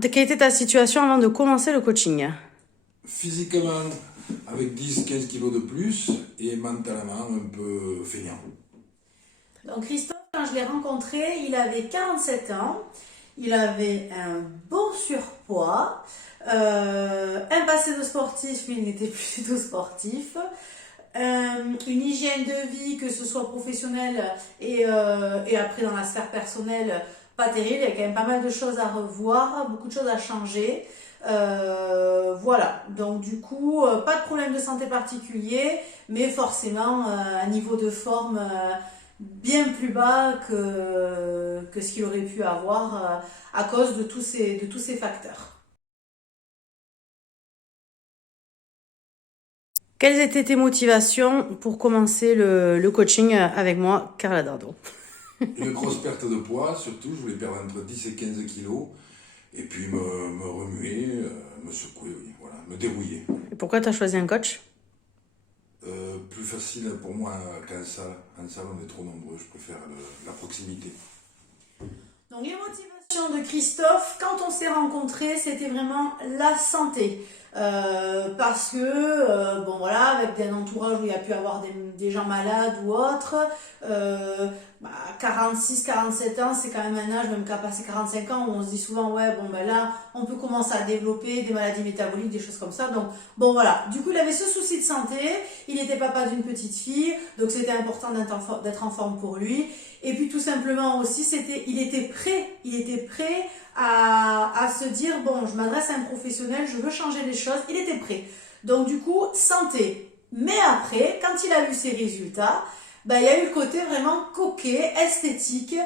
Quelle était ta situation avant de commencer le coaching? Physiquement, avec 10-15 kilos de plus, et mentalement, un peu feignant. Donc Christophe, quand je l'ai rencontré, il avait 47 ans, il avait un bon surpoids, un passé de sportif, mais il n'était plus du tout sportif, une hygiène de vie, que ce soit professionnelle et après dans la sphère personnelle, pas terrible, il y a quand même pas mal de choses à revoir, beaucoup de choses à changer. Voilà, donc du coup, pas de problème de santé particulier, mais forcément un niveau de forme bien plus bas que ce qu'il aurait pu avoir à cause de tous ces facteurs. Quelles étaient tes motivations pour commencer le coaching avec moi, Carla Dardo? Une grosse perte de poids, surtout, je voulais perdre entre 10 et 15 kilos, et puis me remuer, me secouer, oui, voilà, me dérouiller. Et pourquoi tu as choisi un coach? Plus facile pour moi qu'en salle. En salle, on est trop nombreux, je préfère la proximité. Donc les motivations de Christophe, quand on s'est rencontrés, c'était vraiment la santé. Parce que, bon voilà, avec un entourage où il y a pu avoir des gens malades ou autres, 46, 47 ans, c'est quand même un âge, même qu'à passer 45 ans, où on se dit souvent, ouais, bon ben là, on peut commencer à développer des maladies métaboliques, des choses comme ça. Donc, bon voilà, du coup, il avait ce souci de santé, il était papa d'une petite fille, donc c'était important d'être en forme pour lui. Et puis tout simplement aussi, il était prêt à se dire, bon, je m'adresse à un professionnel, je veux changer les choses, il était prêt. Donc du coup, santé. Mais après, quand il a vu ses résultats, ben, il y a eu le côté vraiment coquet, esthétique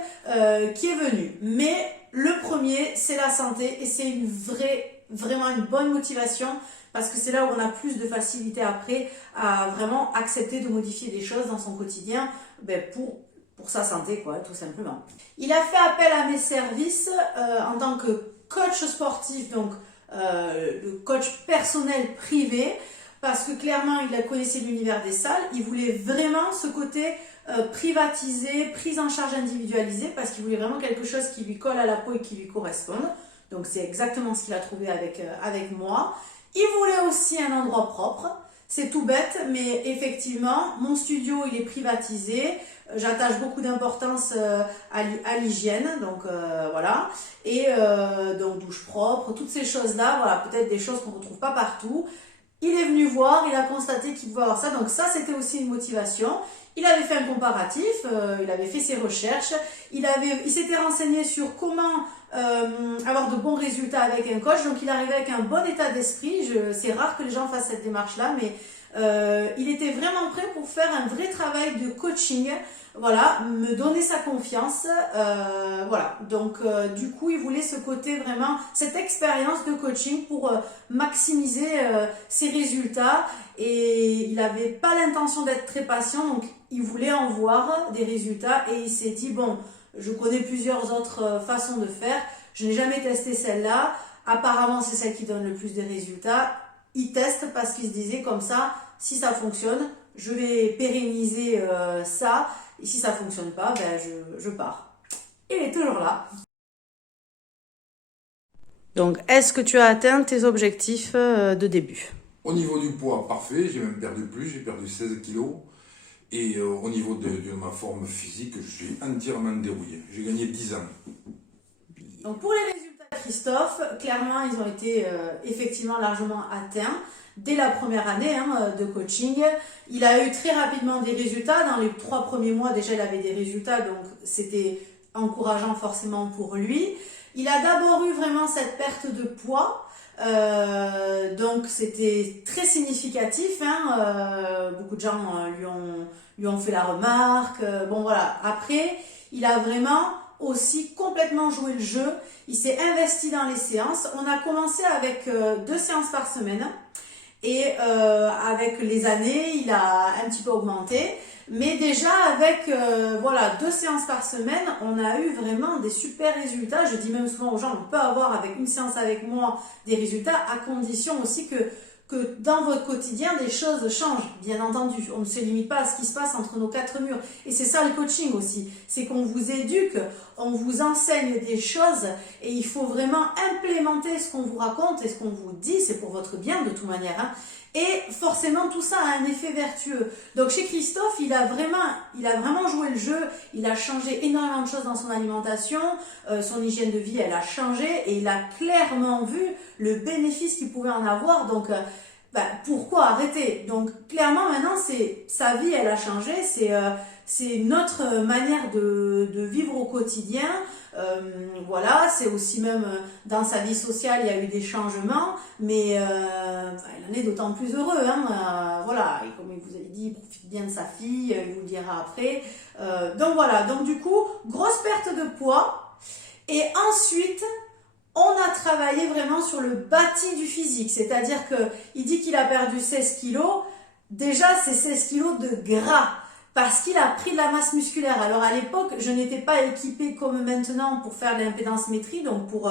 qui est venu. Mais le premier, c'est la santé et c'est vraiment une bonne motivation parce que c'est là où on a plus de facilité après à vraiment accepter de modifier des choses dans son quotidien ben, pour sa santé, quoi, tout simplement. Il a fait appel à mes services en tant que coach sportif, donc le coach personnel privé, parce que clairement, il a connaissé l'univers des salles. Il voulait vraiment ce côté privatisé, prise en charge individualisée, parce qu'il voulait vraiment quelque chose qui lui colle à la peau et qui lui corresponde. Donc c'est exactement ce qu'il a trouvé avec moi. Il voulait aussi un endroit propre. C'est tout bête, mais effectivement, mon studio, il est privatisé. J'attache beaucoup d'importance à l'hygiène, donc voilà. Et donc douche propre, toutes ces choses-là, voilà, peut-être des choses qu'on ne retrouve pas partout. Il est venu voir, il a constaté qu'il pouvait avoir ça, donc ça c'était aussi une motivation. Il avait fait un comparatif, il avait fait ses recherches, il s'était renseigné sur comment avoir de bons résultats avec un coach, donc il arrivait avec un bon état d'esprit. C'est rare que les gens fassent cette démarche-là, mais il était vraiment prêt pour faire un vrai travail de coaching, voilà, me donner sa confiance, voilà. Donc du coup, il voulait ce côté vraiment, cette expérience de coaching pour maximiser ses résultats et il n'avait pas l'intention d'être très patient, donc il voulait en voir des résultats et il s'est dit, bon, je connais plusieurs autres façons de faire, je n'ai jamais testé celle-là, apparemment c'est celle qui donne le plus de résultats. Il teste parce qu'il se disait comme ça, si ça fonctionne, je vais pérenniser ça. Et si ça fonctionne pas, ben je pars. Il est toujours là. Donc, est-ce que tu as atteint tes objectifs de début? Au niveau du poids, parfait, j'ai même perdu plus, j'ai perdu 16 kilos. Et au niveau de ma forme physique, je suis entièrement dérouillé. J'ai gagné 10 ans. Donc pour les résultats de Christophe, clairement, ils ont été effectivement largement atteints dès la première année de coaching. Il a eu très rapidement des résultats. Dans les 3 premiers mois, déjà, il avait des résultats, donc c'était encourageant forcément pour lui. Il a d'abord eu vraiment cette perte de poids. Donc c'était très significatif, beaucoup de gens lui ont fait la remarque, bon voilà. Après il a vraiment aussi complètement joué le jeu, il s'est investi dans les séances. On a commencé avec 2 séances par semaine et avec les années il a un petit peu augmenté. Mais déjà avec voilà 2 séances par semaine, on a eu vraiment des super résultats. Je dis même souvent aux gens, on peut avoir avec une séance avec moi des résultats à condition aussi que dans votre quotidien, des choses changent, bien entendu. On ne se limite pas à ce qui se passe entre nos quatre murs. Et c'est ça le coaching aussi. C'est qu'on vous éduque, on vous enseigne des choses et il faut vraiment implémenter ce qu'on vous raconte et ce qu'on vous dit. C'est pour votre bien de toute manière, hein. Et forcément, tout ça a un effet vertueux. Donc chez Christophe, il a vraiment joué le jeu. Il a changé énormément de choses dans son alimentation. Son hygiène de vie, elle a changé. Et il a clairement vu le bénéfice qu'il pouvait en avoir. Donc, pourquoi arrêter? Donc clairement, maintenant, sa vie, elle a changé. C'est notre manière de vivre au quotidien. Voilà, c'est aussi même dans sa vie sociale, il y a eu des changements, mais il en est d'autant plus heureux, hein, voilà, et comme il vous a dit, il profite bien de sa fille, il vous le dira après. Donc voilà, donc du coup, grosse perte de poids, et ensuite, on a travaillé vraiment sur le bâti du physique, c'est-à-dire que il dit qu'il a perdu 16 kilos, déjà c'est 16 kilos de gras. Parce qu'il a pris de la masse musculaire. Alors à l'époque, je n'étais pas équipée comme maintenant pour faire de l'impédance-métrie, donc pour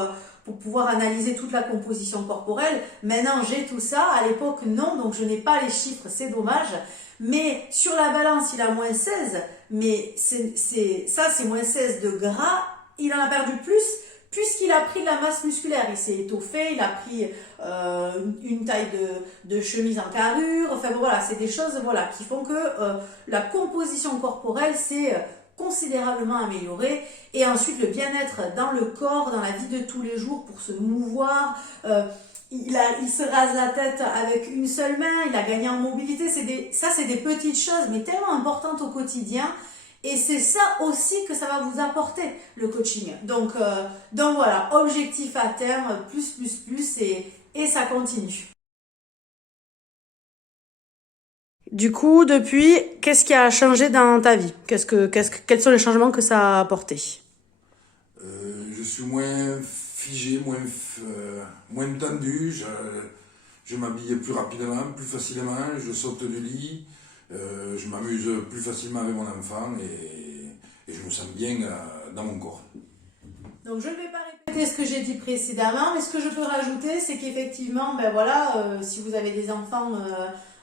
pouvoir analyser toute la composition corporelle. Maintenant, j'ai tout ça. À l'époque, non, donc je n'ai pas les chiffres, c'est dommage. Mais sur la balance, il a moins 16, mais c'est moins 16 de gras. Il en a perdu plus, puisqu'il a pris de la masse musculaire, il s'est étoffé, il a pris une taille de chemise en carrure, enfin bon, voilà, c'est des choses voilà, qui font que la composition corporelle s'est considérablement améliorée, et ensuite le bien-être dans le corps, dans la vie de tous les jours pour se mouvoir, il se rase la tête avec une seule main, il a gagné en mobilité, c'est des petites choses mais tellement importantes au quotidien. Et c'est ça aussi que ça va vous apporter, le coaching. Donc voilà, objectif à terme, plus, et ça continue. Du coup, depuis, qu'est-ce qui a changé dans ta vie? Quels sont les changements que ça a apporté? Je suis moins figé, moins tendu, je m'habille plus rapidement, plus facilement, je saute du lit. Je m'amuse plus facilement avec mon enfant et je me sens bien dans mon corps. Donc je ne vais pas répéter ce que j'ai dit précédemment, mais ce que je peux rajouter, c'est qu'effectivement, si vous avez des enfants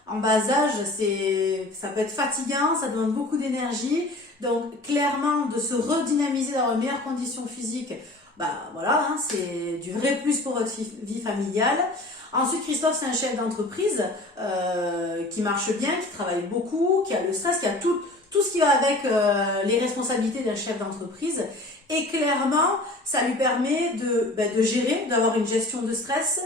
en bas âge, ça peut être fatigant, ça demande beaucoup d'énergie. Donc clairement, de se redynamiser dans une meilleure condition physique, c'est du vrai plus pour votre vie familiale. Ensuite, Christophe, c'est un chef d'entreprise qui marche bien, qui travaille beaucoup, qui a le stress, qui a tout ce qui va avec les responsabilités d'un chef d'entreprise. Et clairement, ça lui permet de gérer, d'avoir une gestion de stress,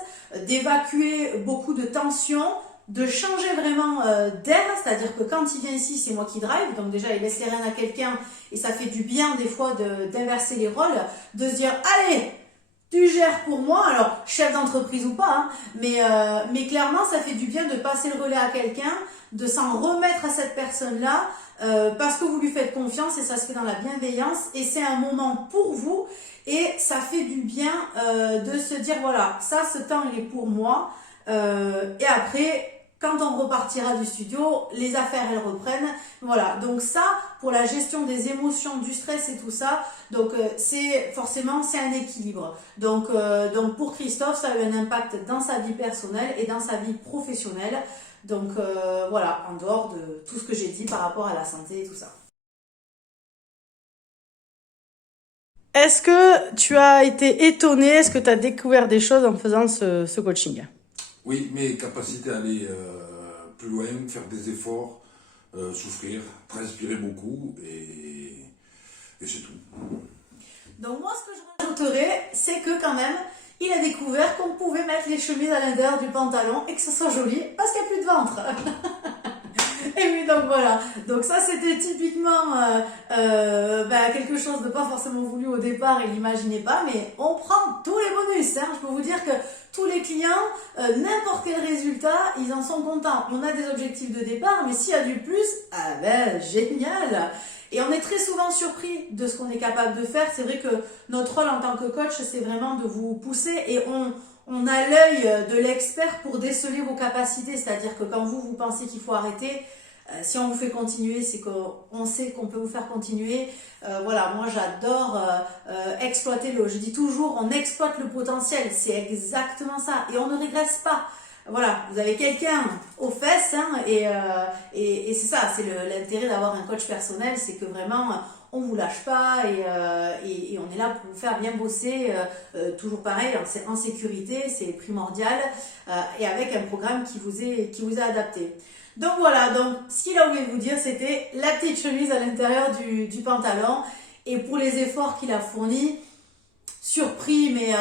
d'évacuer beaucoup de tensions, de changer vraiment d'air, c'est-à-dire que quand il vient ici, c'est moi qui drive, donc déjà il laisse les rênes à quelqu'un et ça fait du bien des fois d'inverser les rôles, de se dire allez, tu gères pour moi, alors chef d'entreprise ou pas, hein, mais clairement ça fait du bien de passer le relais à quelqu'un, de s'en remettre à cette personne-là, parce que vous lui faites confiance et ça se fait dans la bienveillance et c'est un moment pour vous et ça fait du bien de se dire voilà, ça ce temps il est pour moi et après quand on repartira du studio, les affaires elles reprennent. Voilà, donc ça pour la gestion des émotions, du stress et tout ça, donc c'est un équilibre. Donc pour Christophe, ça a eu un impact dans sa vie personnelle et dans sa vie professionnelle. Donc voilà, en dehors de tout ce que j'ai dit par rapport à la santé et tout ça. Est-ce que tu as été étonné? Est-ce que tu as découvert des choses en faisant ce coaching? Oui, mes capacités à aller plus loin, faire des efforts, souffrir, transpirer beaucoup et c'est tout. Donc moi, ce que je rajouterais, c'est que quand même, il a découvert qu'on pouvait mettre les chemises à l'intérieur du pantalon et que ça soit joli parce qu'il n'y a plus de ventre. Et oui, donc voilà. Donc ça, c'était typiquement quelque chose de pas forcément voulu au départ, il n'imaginait pas, mais on prend tous les bonus. Hein. Je peux vous dire que tous les clients, n'importe quel résultat, ils en sont contents. On a des objectifs de départ, mais s'il y a du plus, génial. Et on est très souvent surpris de ce qu'on est capable de faire. C'est vrai que notre rôle en tant que coach, c'est vraiment de vous pousser et on a l'œil de l'expert pour déceler vos capacités. C'est-à-dire que quand vous pensez qu'il faut arrêter, si on vous fait continuer, c'est qu'on sait qu'on peut vous faire continuer. Voilà, moi j'adore exploiter je dis toujours, on exploite le potentiel. C'est exactement ça. Et on ne régresse pas. voilà, vous avez quelqu'un aux fesses, hein, et c'est ça, c'est l'intérêt d'avoir un coach personnel, c'est que vraiment on vous lâche pas et on est là pour vous faire bien bosser, toujours pareil, en sécurité, c'est primordial, et avec un programme qui vous est adapté. Donc voilà, donc ce qu'il a oublié de vous dire, c'était la petite chemise à l'intérieur du pantalon, et pour les efforts qu'il a fournis, surpris, mais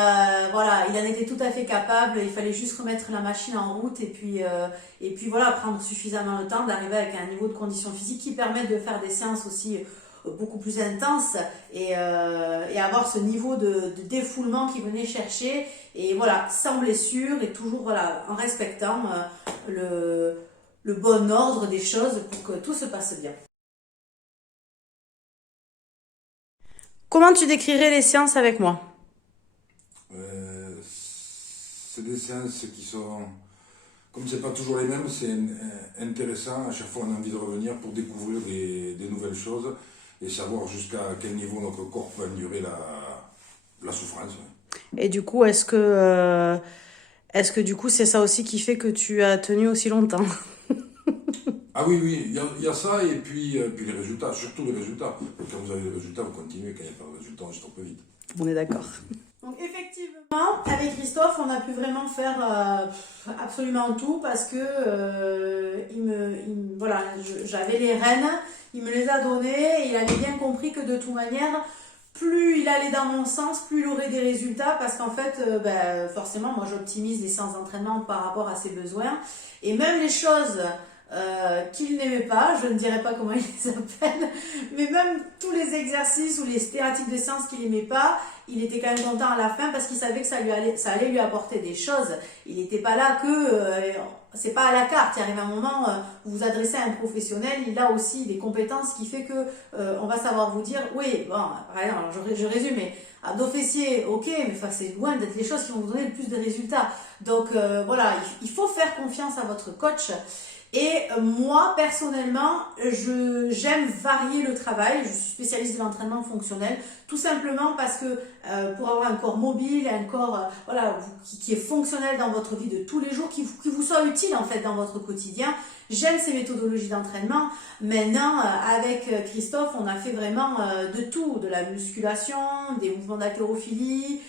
voilà, il en était tout à fait capable. Il fallait juste remettre la machine en route et puis voilà, prendre suffisamment le temps d'arriver avec un niveau de condition physique qui permette de faire des séances aussi beaucoup plus intenses et avoir ce niveau de défoulement qu'il venait chercher, et voilà, sans blessure et toujours voilà, en respectant le bon ordre des choses pour que tout se passe bien. Comment tu décrirais les séances avec moi? C'est des séances qui sont, comme c'est pas toujours les mêmes, c'est intéressant. À chaque fois, on a envie de revenir pour découvrir des nouvelles choses et savoir jusqu'à quel niveau notre corps peut endurer la souffrance. Et du coup, est-ce que du coup, c'est ça aussi qui fait que tu as tenu aussi longtemps? Ah oui, oui, il y a ça et puis les résultats, surtout les résultats. Quand vous avez les résultats, vous continuez. Quand il n'y a pas de résultats, on se trompe vite. On est d'accord. Donc effectivement, avec Christophe, on a pu vraiment faire absolument tout parce que voilà, j'avais les rênes, il me les a données et il avait bien compris que de toute manière, plus il allait dans mon sens, plus il aurait des résultats parce qu'en fait, forcément, moi j'optimise les séances d'entraînement par rapport à ses besoins, et même les choses qu'il n'aimait pas, je ne dirais pas comment il les appelle, mais même tous les exercices ou les stéréotypes de séance qu'il n'aimait pas, il était quand même content à la fin parce qu'il savait que ça allait lui apporter des choses. Il n'était pas là c'est pas à la carte. Il arrive un moment, vous vous adressez à un professionnel, il a aussi des compétences qui fait que on va savoir vous dire, oui, bon, par exemple, je résume, mais abdos fessiers, ok, mais c'est loin d'être les choses qui vont vous donner le plus de résultats. Donc voilà, il faut faire confiance à votre coach. Et moi, personnellement, j'aime varier le travail. Je suis spécialiste de l'entraînement fonctionnel, tout simplement parce que pour avoir un corps mobile, un corps voilà, qui est fonctionnel dans votre vie de tous les jours, qui vous soit utile en fait dans votre quotidien, j'aime ces méthodologies d'entraînement. Maintenant, avec Christophe, on a fait vraiment de tout, de la musculation, des mouvements d'haltérophilie,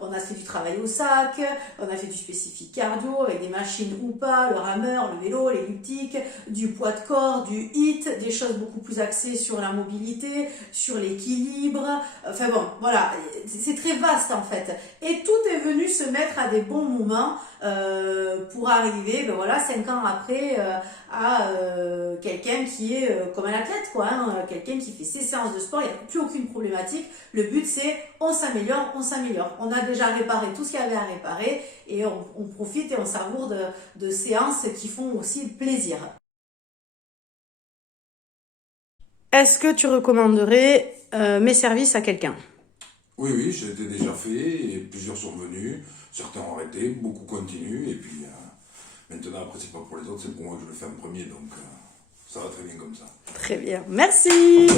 on a fait du travail au sac, on a fait du spécifique cardio avec des machines ou pas, le rameur, le vélo, l'elliptique, du poids de corps, du HIIT, des choses beaucoup plus axées sur la mobilité, sur l'équilibre. Enfin bon, voilà, c'est très vaste en fait. Et tout est venu se mettre à des bons moments pour arriver, ben voilà, 5 ans après, à quelqu'un qui est comme un athlète, quoi, hein, quelqu'un qui fait ses séances de sport, il n'y a plus aucune problématique. Le but c'est on s'améliore, on s'améliore. On a déjà réparé tout ce qu'il y avait à réparer et on profite et on savoure de séances qui font aussi plaisir. Est-ce que tu recommanderais mes services à quelqu'un? Oui, oui, j'ai été déjà fait et plusieurs sont venus. Certains ont arrêté, beaucoup continuent et puis maintenant après c'est pas pour les autres, c'est pour moi que je le fais en premier, donc ça va très bien comme ça. Très bien, merci.